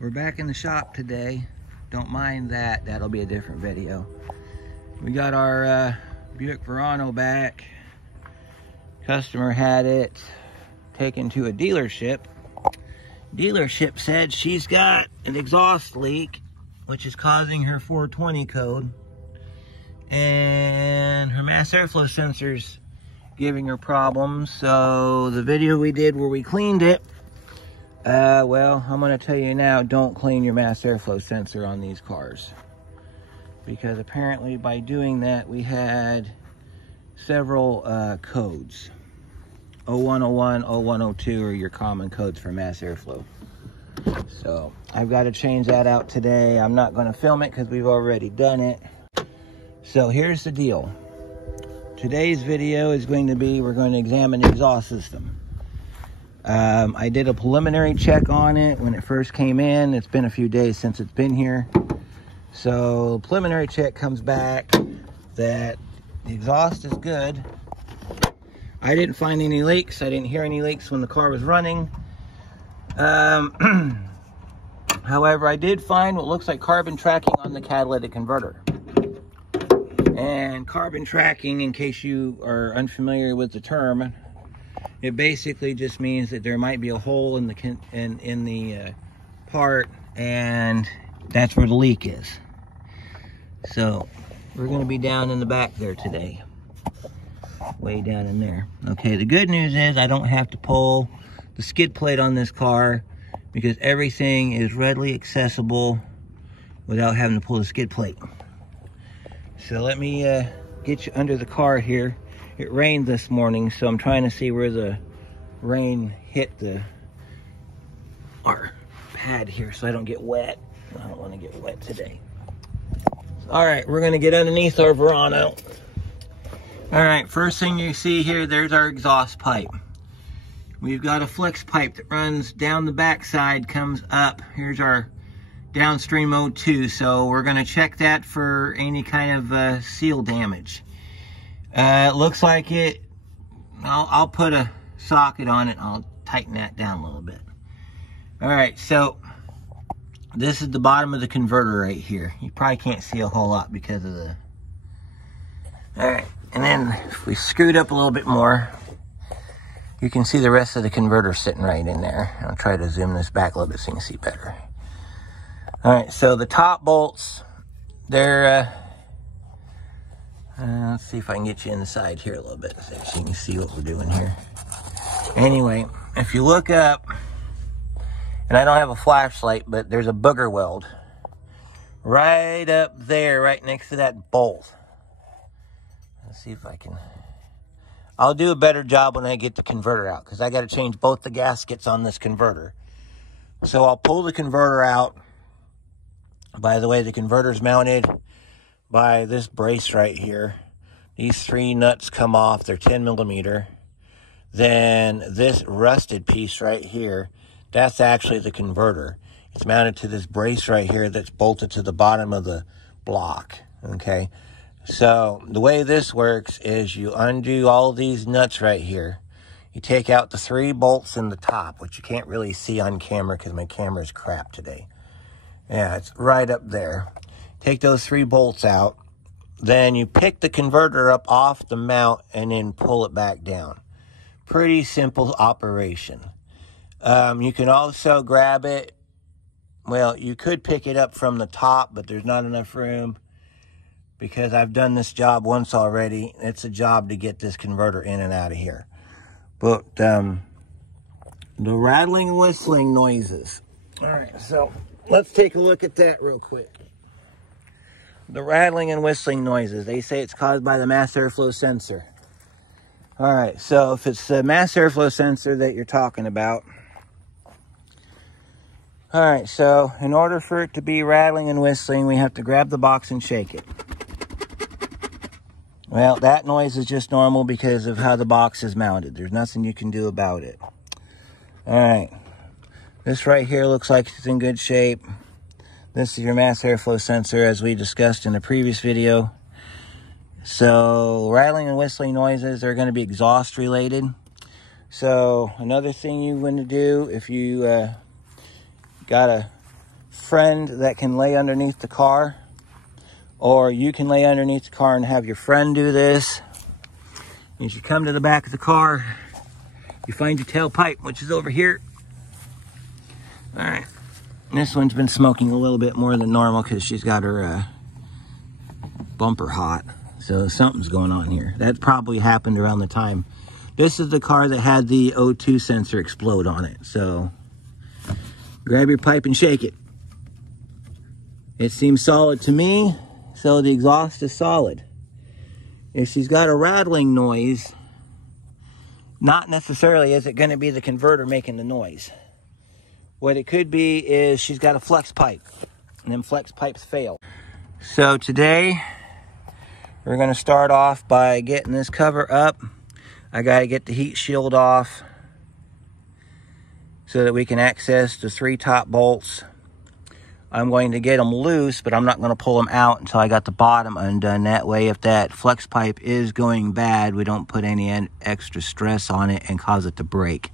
We're back in the shop today. Don't mind that. That'll be a different video. We got our Buick Verano back. Customer had it taken to a dealership. Dealership said she's got an exhaust leak, which is causing her 420 code. And her mass airflow sensor's giving her problems. So the video we did where we cleaned it, well, I'm going to tell you now, don't clean your mass airflow sensor on these cars. Because apparently by doing that, we had several codes. 0101, 0102 are your common codes for mass airflow. So I've got to change that out today. I'm not going to film it because we've already done it. So here's the deal. Today's video is going to be, we're going to examine the exhaust system. I did a preliminary check on it when it first came in. It's been a few days since it's been here. So the preliminary check comes back that the exhaust is good. I didn't find any leaks. I didn't hear any leaks when the car was running. However, I did find what looks like carbon tracking on the catalytic converter. And carbon tracking, in case you are unfamiliar with the term, it basically just means that there might be a hole in the part, and that's where the leak is. So we're going to be down in the back there today, way down in there. Okay, the good news is I don't have to pull the skid plate on this car because everything is readily accessible without having to pull the skid plate. So let me get you under the car here. It rained this morning, so I'm trying to see where the rain hit our pad here so I don't get wet. I don't want to get wet today. All right, we're going to get underneath our Verano. All right, first thing you see here, there's our exhaust pipe. We've got a flex pipe that runs down the backside, comes up. Here's our downstream O2, so we're going to check that for any kind of seal damage. It looks like it. I'll put a socket on it. I'll tighten that down a little bit. All right, so this is the bottom of the converter right here. You probably can't see a whole lot because of the... All right, and then if we screwed up a little bit more, you can see the rest of the converter sitting right in there. I'll try to zoom this back a little bit so you can see better. All right, so the top bolts, they're, let's see if I can get you inside here a little bit so you can see what we're doing here. Anyway, if you look up, and I don't have a flashlight, but there's a booger weld right up there, right next to that bolt. Let's see if I can. I'll do a better job when I get the converter out because I got to change both the gaskets on this converter. So I'll pull the converter out. By the way, the converter's mounted by this brace right here. These three nuts come off. They're 10 millimeter. Then this rusted piece right here, that's actually the converter. It's mounted to this brace right here that's bolted to the bottom of the block. Okay. So the way this works is you undo all these nuts right here. You take out the 3 bolts in the top, which you can't really see on camera because my camera's crap today. Yeah, it's right up there. Take those 3 bolts out. Then you pick the converter up off the mount and then pull it back down. Pretty simple operation. You can also grab it. Well, you could pick it up from the top, but there's not enough room because I've done this job once already. It's a job to get this converter in and out of here. But the rattling and whistling noises. All right, so let's take a look at that real quick. The rattling and whistling noises. They say it's caused by the mass airflow sensor. All right, so if it's the mass airflow sensor that you're talking about. All right, so in order for it to be rattling and whistling, we have to grab the box and shake it. Well, that noise is just normal because of how the box is mounted. There's nothing you can do about it. All right. This right here looks like it's in good shape. This is your mass airflow sensor as we discussed in a previous video. So rattling and whistling noises are going to be exhaust related. So another thing you want to do if you got a friend that can lay underneath the car, or you can lay underneath the car and have your friend do this. As you come to the back of the car, you find your tailpipe, which is over here. All right. This one's been smoking a little bit more than normal because she's got her bumper hot. So something's going on here. That probably happened around the time. This is the car that had the O2 sensor explode on it. So grab your pipe and shake it. It seems solid to me, so the exhaust is solid. If she's got a rattling noise, not necessarily is it going to be the converter making the noise. What it could be is she's got a flex pipe, and then flex pipes fail. So today, we're going to start off by getting this cover up. I got to get the heat shield off so that we can access the 3 top bolts. I'm going to get them loose, but I'm not going to pull them out until I got the bottom undone. That way, if that flex pipe is going bad, we don't put any extra stress on it and cause it to break.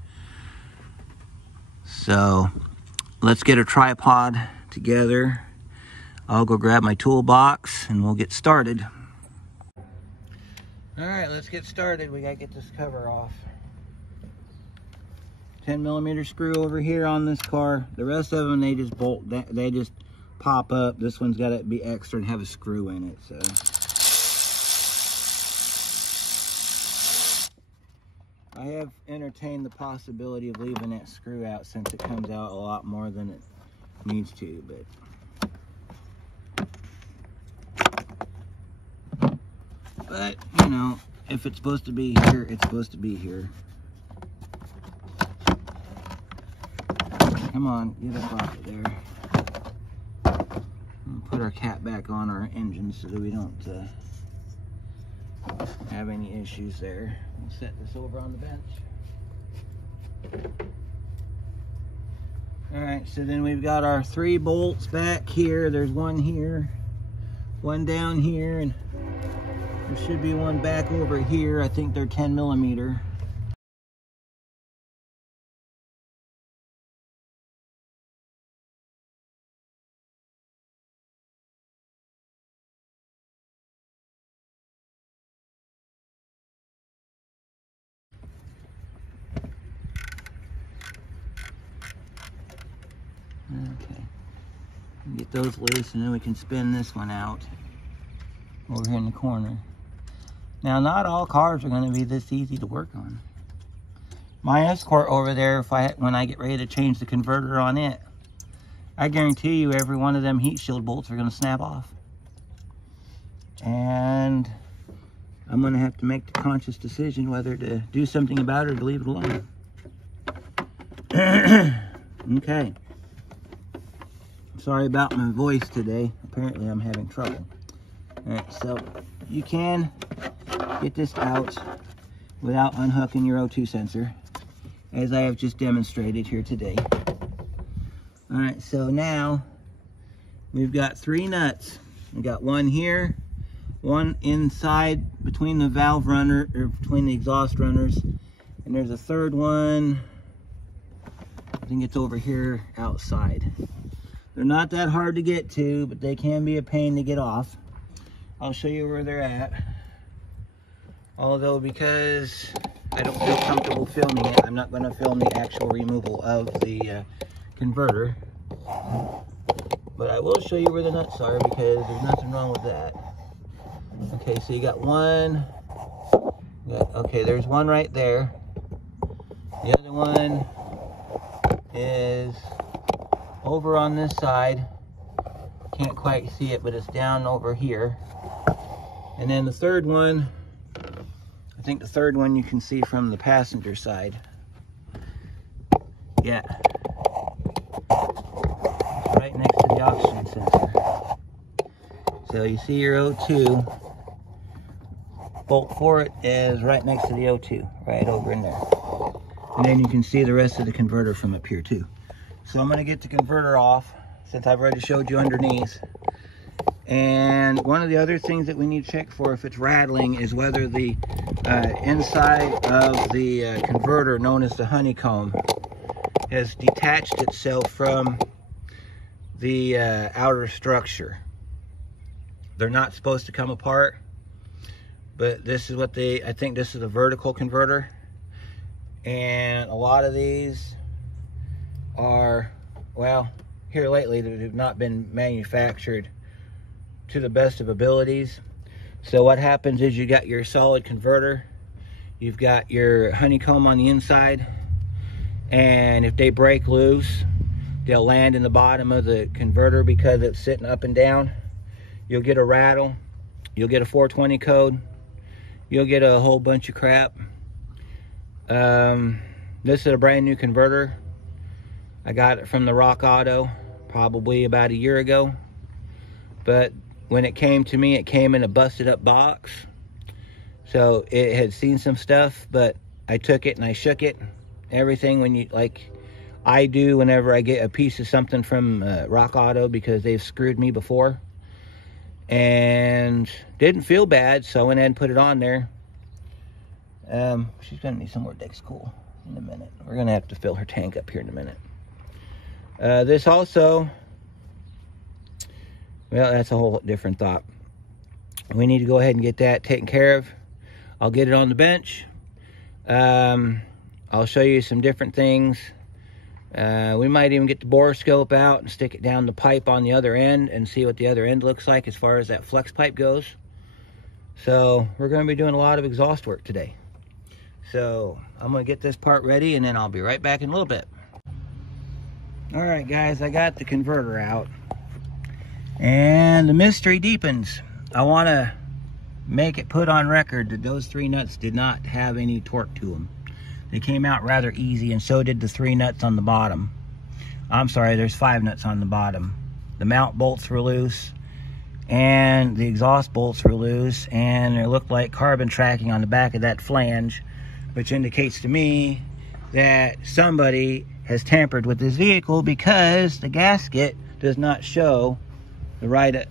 So let's get a tripod together. I'll go grab my toolbox and we'll get started. All right, let's get started. We gotta get this cover off. 10mm screw over here on this car. The rest of them, they just bolt, they just pop up. This one's gotta be extra and have a screw in it, so. I have entertained the possibility of leaving that screw out since it comes out a lot more than it needs to, but you know, if it's supposed to be here, it's supposed to be here. Come on, get up off of there. We'll put our cap back on our engine so that we don't have any issues there. We'll set this over on the bench. All right, so then we've got our 3 bolts back here. There's one here, one down here, and there should be one back over here. I think they're 10mm. Okay, get those loose and then we can spin this one out over here in the corner. Now, not all cars are going to be this easy to work on. My Escort over there, when I get ready to change the converter on it, I guarantee you every one of them heat shield bolts are going to snap off. And I'm going to have to make the conscious decision whether to do something about it or to leave it alone. Okay. Sorry about my voice today. Apparently I'm having trouble. Alright, so you can get this out without unhooking your O2 sensor, as I have just demonstrated here today. Alright, so now we've got 3 nuts. We've got one here, one inside between the valve runner, or between the exhaust runners, and there's a third one, I think it's over here outside. They're not that hard to get to, but they can be a pain to get off. I'll show you where they're at. Although, because I don't feel comfortable filming it, I'm not going to film the actual removal of the converter. But I will show you where the nuts are, because there's nothing wrong with that. Okay, so you got one. Okay, there's one right there. The other one is over on this side. Can't quite see it, but it's down over here. And then the third one, I think the third one you can see from the passenger side. Yeah. It's right next to the oxygen sensor. So you see your O2. Bolt for it is right next to the O2, right over in there. And then you can see the rest of the converter from up here too. So I'm going to get the converter off, since I've already showed you underneath. And one of the other things that we need to check for if it's rattling is whether the inside of the converter, known as the honeycomb, has detached itself from the outer structure. They're not supposed to come apart, but this is what I think this is a vertical converter. And a lot of these are, well, here lately, that have not been manufactured to the best of abilities. So what happens is you got your solid converter, you've got your honeycomb on the inside, and if they break loose, they'll land in the bottom of the converter because it's sitting up and down. You'll get a rattle, you'll get a 420 code, you'll get a whole bunch of crap. This is a brand new converter. I got it from the Rock Auto probably about a year ago, but when it came to me, it came in a busted up box. So it had seen some stuff, but I took it and I shook it. Everything, when you, like I do whenever I get a piece of something from Rock Auto, because they've screwed me before. And didn't feel bad, so I went ahead and put it on there. She's gonna need some more Dexcool in a minute. We're gonna have to fill her tank up here in a minute. This also, well, that's a whole different thought. We need to go ahead and get that taken care of. I'll get it on the bench. I'll show you some different things. We might even get the borescope out and stick it down the pipe on the other end and see what the other end looks like as far as that flex pipe goes. So we're going to be doing a lot of exhaust work today. So I'm going to get this part ready and then I'll be right back in a little bit. All right, guys, I got the converter out and the mystery deepens. I want to make it put on record that those 3 nuts did not have any torque to them. They came out rather easy, and so did the 3 nuts on the bottom. I'm sorry, there's 5 nuts on the bottom. The mount bolts were loose, and the exhaust bolts were loose, and there looked like carbon tracking on the back of that flange, which indicates to me that somebody has tampered with this vehicle, because the gasket does not show the right.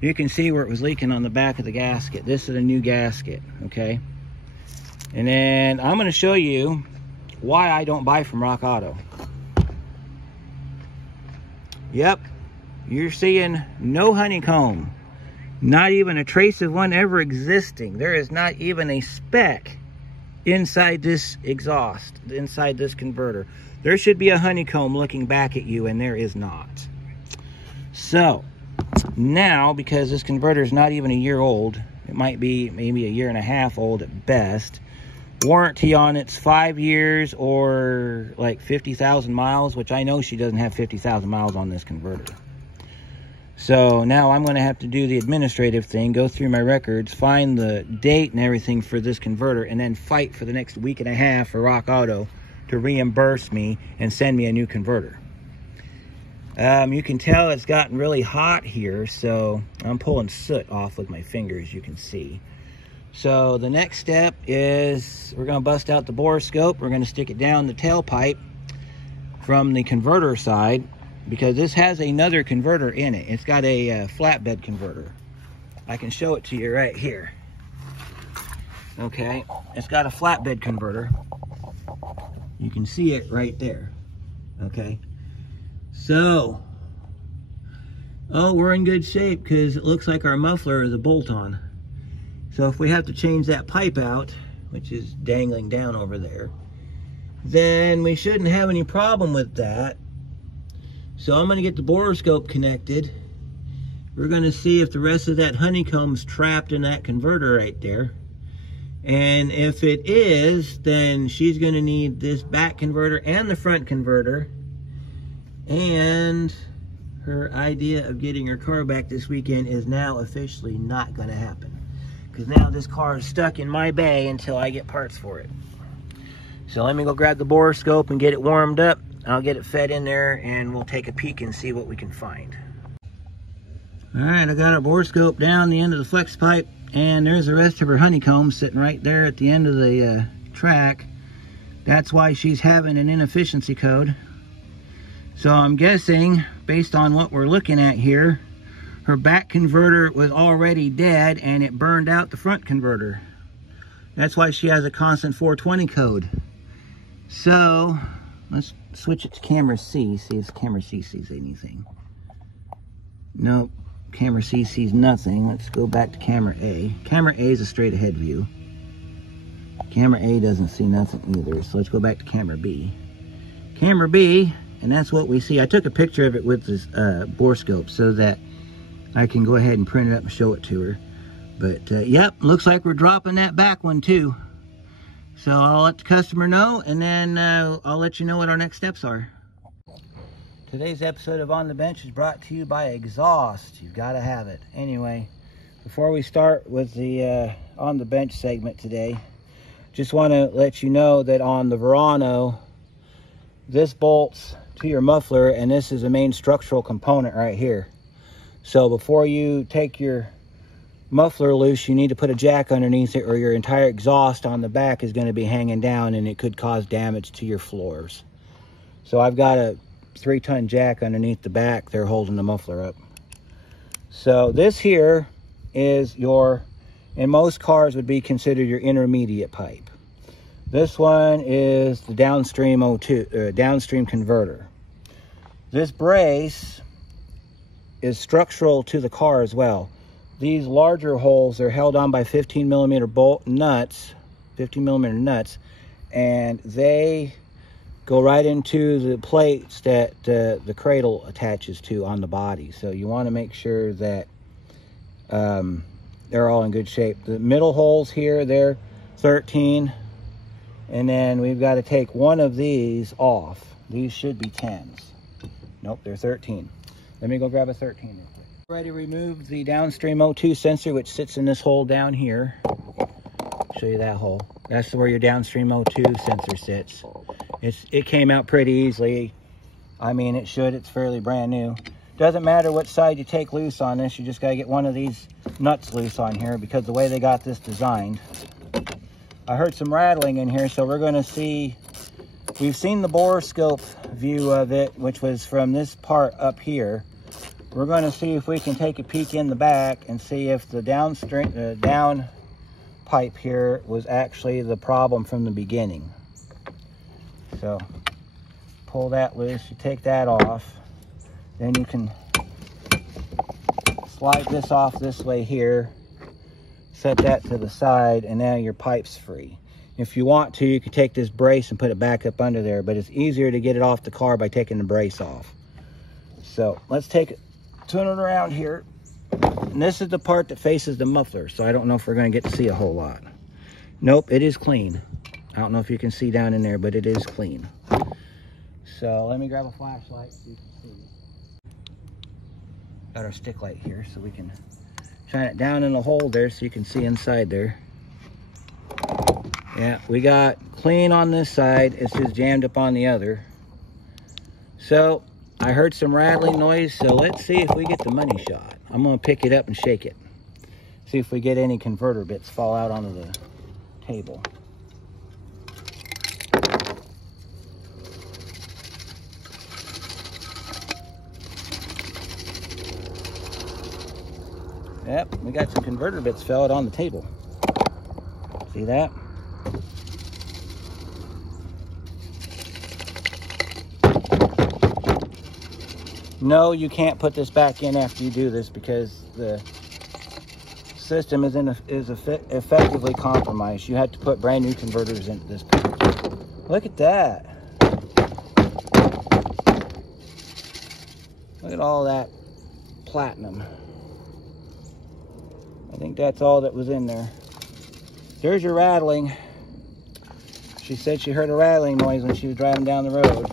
You can see where it was leaking on the back of the gasket. This is a new gasket, okay? And then I'm going to show you why I don't buy from Rock Auto. Yep, you're seeing no honeycomb. Not even a trace of one ever existing. There is not even a speck inside this exhaust, inside this converter. There should be a honeycomb looking back at you, and there is not. So, now, because this converter is not even a year old, it might be maybe a year and a half old at best. Warranty on it's 5 years or like 50,000 miles, which I know she doesn't have 50,000 miles on this converter. So now I'm going to have to do the administrative thing, go through my records, find the date and everything for this converter, and then fight for the next week and a half for Rock Auto to reimburse me and send me a new converter. You can tell it's gotten really hot here, so I'm pulling soot off with my fingers, you can see. So the next step is we're going to bust out the borescope. We're going to stick it down the tailpipe from the converter side, because this has another converter in it. It's got a flatbed converter. I can show it to you right here. Okay, it's got a flatbed converter. You can see it right there. Okay, so, oh, we're in good shape because it looks like our muffler is a bolt-on. So if we have to change that pipe out, which is dangling down over there, then we shouldn't have any problem with that. So I'm going to get the borescope connected. We're going to see if the rest of that honeycomb's trapped in that converter right there. And if it is, then she's going to need this back converter and the front converter. And her idea of getting her car back this weekend is now officially not going to happen. Because now this car is stuck in my bay until I get parts for it. So let me go grab the borescope and get it warmed up. I'll get it fed in there and we'll take a peek and see what we can find. Alright, I got our borescope down the end of the flex pipe, and there's the rest of her honeycomb sitting right there at the end of the track. That's why she's having an inefficiency code. So I'm guessing, based on what we're looking at here, her back converter was already dead and it burned out the front converter. That's why she has a constant 420 code. So let's switch it to camera C, see if camera C sees anything. Nope. Camera C sees nothing. Let's go back to camera A. Camera A is a straight ahead view. Camera A doesn't see nothing either. So let's go back to camera B. Camera B, and that's what we see. I took a picture of it with this borescope so that I can go ahead and print it up and show it to her. But yep, looks like we're dropping that back one too. So I'll let the customer know, and then I'll let you know what our next steps are. Today's episode of On the Bench is brought to you by exhaust. You've got to have it. Anyway, before we start with the On the Bench segment today, just want to let you know that on the Verano, this bolts to your muffler, and this is a main structural component right here. So before you take your muffler loose, you need to put a jack underneath it, or your entire exhaust on the back is going to be hanging down, and it could cause damage to your floors. So I've got a 3-ton jack underneath the back there holding the muffler up. So this here is your, in most cars would be considered your intermediate pipe. This one is the downstream downstream converter. This brace is structural to the car as well. These larger holes are held on by 15 millimeter bolt nuts, 15 millimeter nuts, and they go right into the plates that the cradle attaches to on the body. So you want to make sure that they're all in good shape. The middle holes here, they're 13, and then we've got to take one of these off. These should be 10s. Nope, they're 13. Let me go grab a 13 real quick. Already removed the downstream O2 sensor, which sits in this hole down here. Show you that hole. That's where your downstream O2 sensor sits. It came out pretty easily. I mean, it should. It's fairly brand new. Doesn't matter what side you take loose on this. You just got to get one of these nuts loose on here, because the way they got this designed. I heard some rattling in here, so we're going to see. We've seen the borescope view of it, which was from this part up here. We're going to see if we can take a peek in the back and see if the down pipe here was actually the problem from the beginning. So pull that loose, you take that off, then you can slide this off this way here, set that to the side, and now your pipe's free. If you want to, you could take this brace and put it back up under there, but it's easier to get it off the car by taking the brace off. So let's turn it around here. And this is the part that faces the muffler, so I don't know if we're going to get to see a whole lot. Nope, it is clean. I don't know if you can see down in there, but it is clean. So let me grab a flashlight so you can see. Got our stick light here so we can shine it down in the hole there so you can see inside there. Yeah, we got clean on this side. It's just jammed up on the other. So I heard some rattling noise, so let's see if we get the money shot. I'm going to pick it up and shake it. See if we get any converter bits fall out onto the table. Yep, we got some converter bits fell out on the table. See that? No, you can't put this back in after you do this, because the system is effectively compromised. You have to put brand new converters into this point. Look at that. Look at all that platinum. I think that's all that was in there. There's your rattling. She said she heard a rattling noise when she was driving down the road.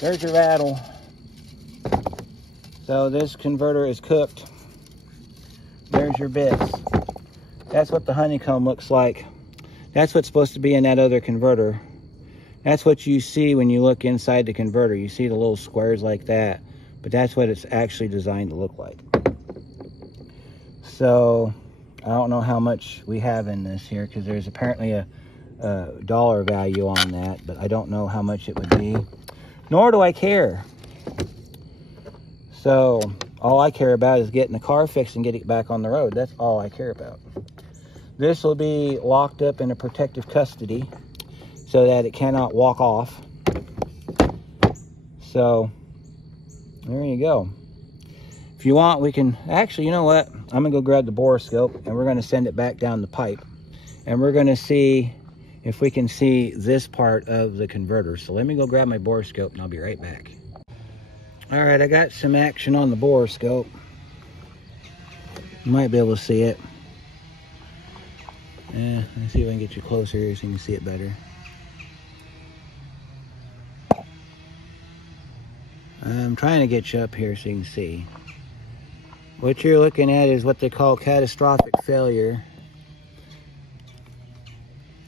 There's your rattle. So this converter is cooked. There's your bits. That's what the honeycomb looks like. That's what's supposed to be in that other converter. That's what you see when you look inside the converter. You see the little squares like that, but that's what it's actually designed to look like. So I don't know how much we have in this here, because there's apparently a dollar value on that, but I don't know how much it would be, nor do I care. So all I care about is getting the car fixed and getting it back on the road. That's all I care about. This will be locked up in a protective custody so that it cannot walk off. So there you go. If you want, we can, actually, you know what? I'm gonna go grab the borescope and we're gonna send it back down the pipe. And we're gonna see if we can see this part of the converter. So let me go grab my borescope and I'll be right back. All right, I got some action on the borescope. You might be able to see it. Let's see if I can get you closer here so you can see it better. I'm trying to get you up here so you can see. What you're looking at is what they call catastrophic failure.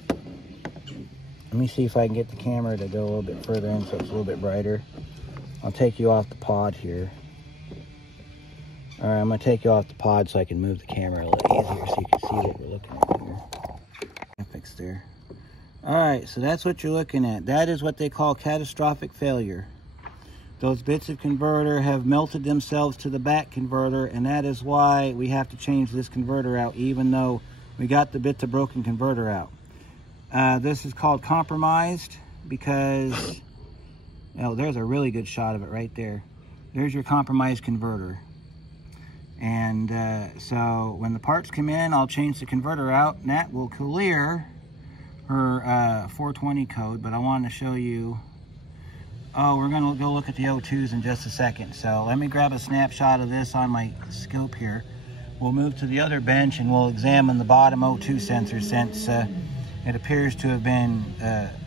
Let me see if I can get the camera to go a little bit further in so it's a little bit brighter. I'll take you off the pod here. All right, I'm gonna take you off the pod so I can move the camera a little easier so you can see what we're looking at here. Fix there. All right, so that's what you're looking at. That is what they call catastrophic failure. Those bits of converter have melted themselves to the back converter, and that is why we have to change this converter out, even though we got the bits of broken converter out. This is called compromised because, oh, there's a really good shot of it right there. There's your compromised converter. And so when the parts come in, I'll change the converter out, and that will clear her 420 code. But I wanted to show you, oh, we're gonna go look at the O2s in just a second. So let me grab a snapshot of this on my scope here. We'll move to the other bench and we'll examine the bottom O2 sensor, since it appears to have been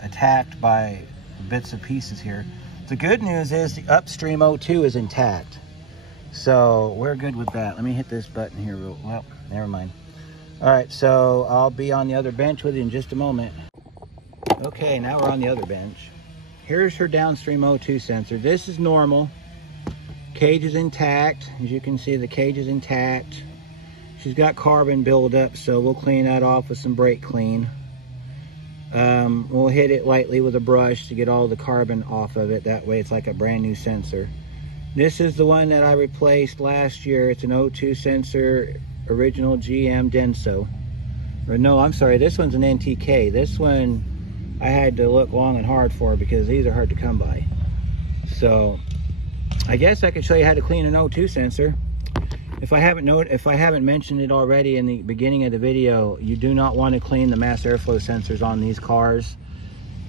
attacked by bits and pieces here. The good news is the upstream O2 is intact. So we're good with that. Let me hit this button here. Well, never mind. All right, so I'll be on the other bench with you in just a moment. Okay, now we're on the other bench. Here's her downstream O2 sensor. This is normal. Cage is intact. As you can see, the cage is intact. She's got carbon buildup, so we'll clean that off with some brake clean. We'll hit it lightly with a brush to get all the carbon off of it. That way it's like a brand new sensor. This is the one that I replaced last year. It's an O2 sensor, original GM Denso. Or no, I'm sorry, this one's an NTK. This one I had to look long and hard for because these are hard to come by. So I guess I could show you how to clean an O2 sensor. If I haven't mentioned it already in the beginning of the video, you do not want to clean the mass airflow sensors on these cars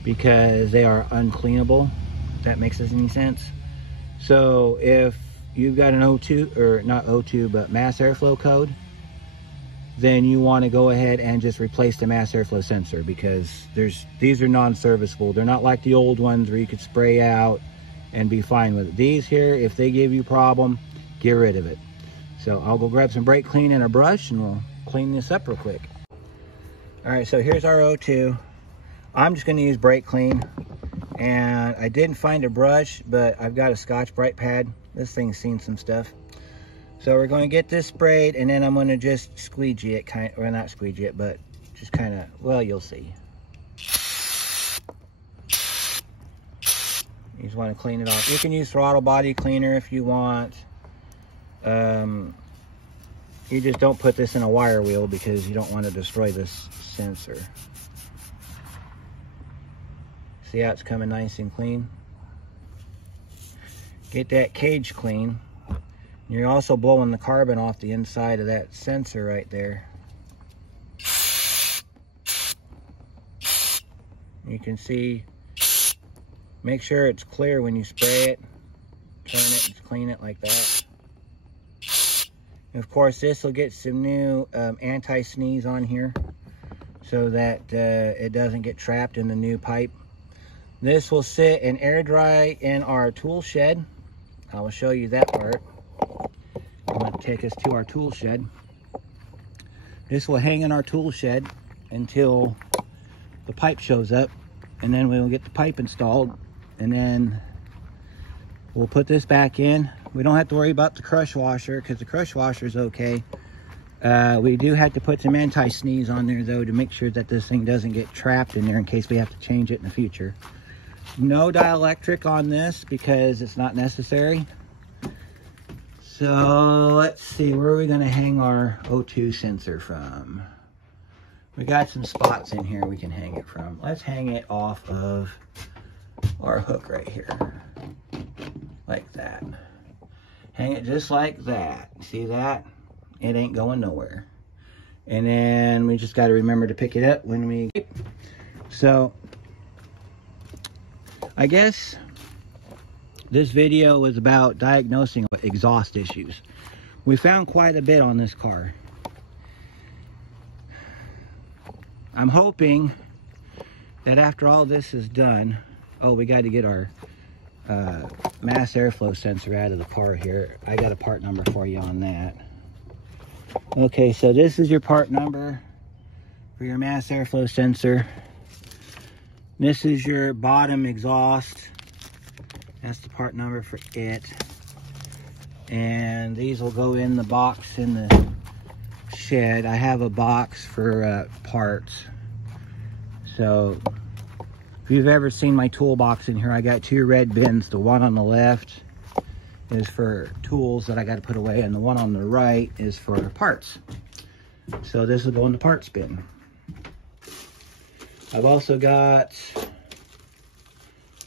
because they are uncleanable, if that makes any sense. So if you've got an O2, or not O2, but mass airflow code, then you want to go ahead and just replace the mass airflow sensor, because these are non-serviceable. They're not like the old ones where you could spray out and be fine with it. These here, if they give you a problem, get rid of it. So I'll go grab some brake clean and a brush and we'll clean this up real quick. All right, so here's our O2. I'm just gonna use brake clean. And I didn't find a brush, but I've got a Scotch-Brite pad. This thing's seen some stuff. So we're going to get this sprayed, and then I'm going to just squeegee it, or not squeegee it, but just kind of, well, you'll see. You just want to clean it off. You can use throttle body cleaner if you want. You just don't put this in a wire wheel because you don't want to destroy this sensor. See how it's coming nice and clean? Get that cage clean. You're also blowing the carbon off the inside of that sensor right there. You can see, make sure it's clear when you spray it. Turn it and clean it like that. And of course, this will get some new anti-sneeze on here so that it doesn't get trapped in the new pipe. This will sit and air dry in our tool shed. I will show you that part. I'm going to take us to our tool shed. This will hang in our tool shed until the pipe shows up, and then we will get the pipe installed, and then we'll put this back in. We don't have to worry about the crush washer because the crush washer is okay. We do have to put some anti-sneeze on there though to make sure that this thing doesn't get trapped in there in case we have to change it in the future. No dielectric on this because it's not necessary. So let's see, where are we going to hang our O2 sensor from? We got some spots in here we can hang it from. Let's hang it off of our hook right here, like that. Hang it just like that. See that? It ain't going nowhere. And then we just got to remember to pick it up when we... So, I guess this video was about diagnosing exhaust issues. We found quite a bit on this car. I'm hoping that after all this is done... Oh, we got to get our mass airflow sensor out of the part here. I got a part number for you on that. Okay, so this is your part number for your mass airflow sensor. This is your bottom exhaust. That's the part number for it. And these will go in the box in the shed. I have a box for parts. So if you've ever seen my toolbox in here, I got two red bins. The one on the left is for tools that I got to put away, and the one on the right is for parts. So this will go in the parts bin. I've also got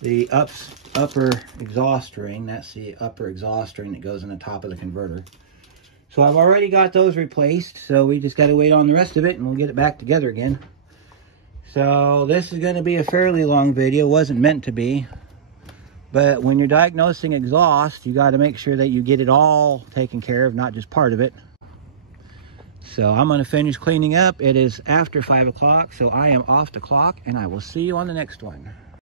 the upper exhaust ring. That's the upper exhaust ring that goes in the top of the converter. So I've already got those replaced, so we just got to wait on the rest of it and we'll get it back together again. So this is going to be a fairly long video. It wasn't meant to be. But when you're diagnosing exhaust, you got to make sure that you get it all taken care of, not just part of it. So I'm going to finish cleaning up. It is after 5 o'clock, so I am off the clock, and I will see you on the next one.